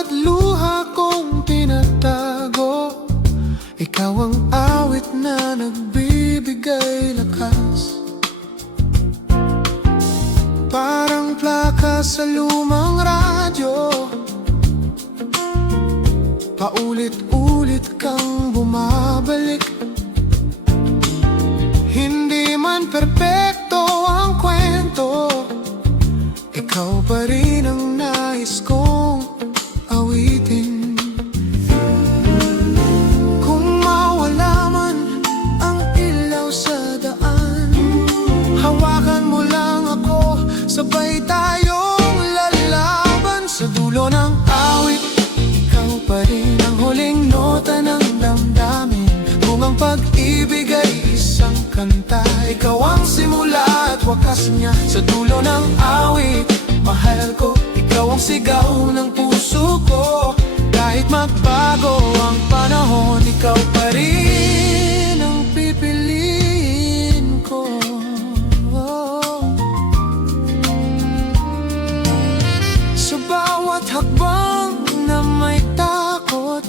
bawat luha kong tinatago, ikaw ang awit na nagbibigay lakas. Parang plaka sa lumang radyo, paulit-ulit kang bumabalik. Hindi man perpekto ang kwento, ikaw pa rin ang nais kong awitin. Kung mawala man ang ilaw sa daan, hawakan mo lang ako, sabay tayong lalaban. Sa dulo ng awit, ikaw pa rin ang huling nota ng damdamin. Kung ang pag-ibig ay isang kanta, ikaw ang simula at wakas niya. Sa dulo ng awit, mahal ko, ikaw ang sigaw ng puso ko. Kahit magbago ang panahon, ikaw pa rin ang pipiliin ko. Sa bawat hakbang na may takot,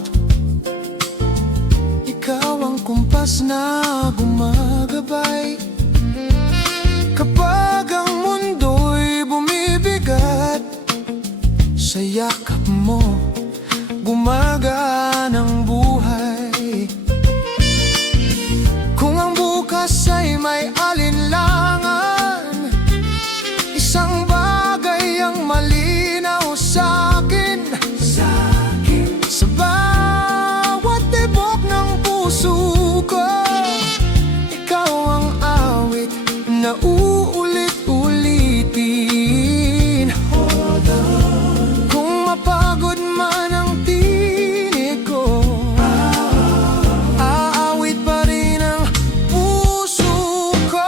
ikaw ang kumpas na gumagabay. Kapag ang mundo'y bumibigat, sa yakap mo gumagaan ang buhay. Kung ang bukas ay may alinlangan, isang bagay ang malinaw sa'kin. Sa bawat tibok ng puso ko, ikaw ang awit na uulit-ulitin. Kung mapagod man ang tinig ko, aawit pa rin ang puso ko.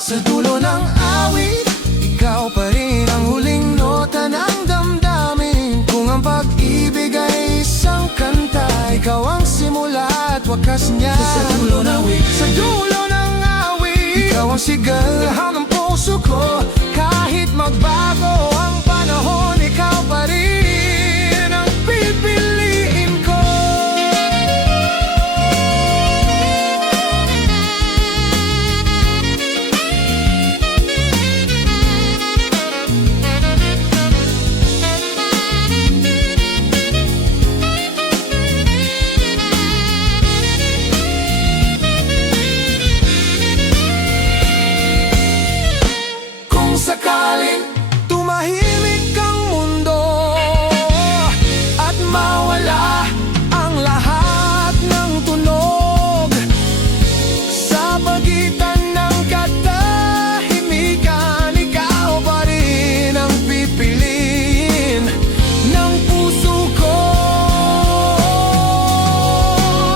Sa dulo ng awit, ikaw pa rin ang huling nota ng damdamin. Kung ang pag-ibig ay isang kanta, ikaw ang simula at wakas niya. Sa dulo ng awit, sa dulo ng awit, ikaw ang sigaw ng puso ko. Kahit magbago ang panahon, ikaw pa rin ang pipiliin ko. Kung sakaling tumahimik ang mundo at mawala ang lahat ng tunog, sa pagitan ng katahimikan, ikaw pa rin ang pipiliin ng puso ko.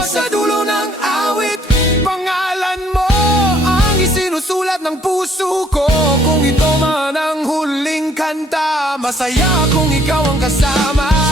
Sa dulo ng awit, pangalan mo ang isinusulat ng puso ko. Kung ito man ang huling kanta, masaya kung ikaw ang kasama.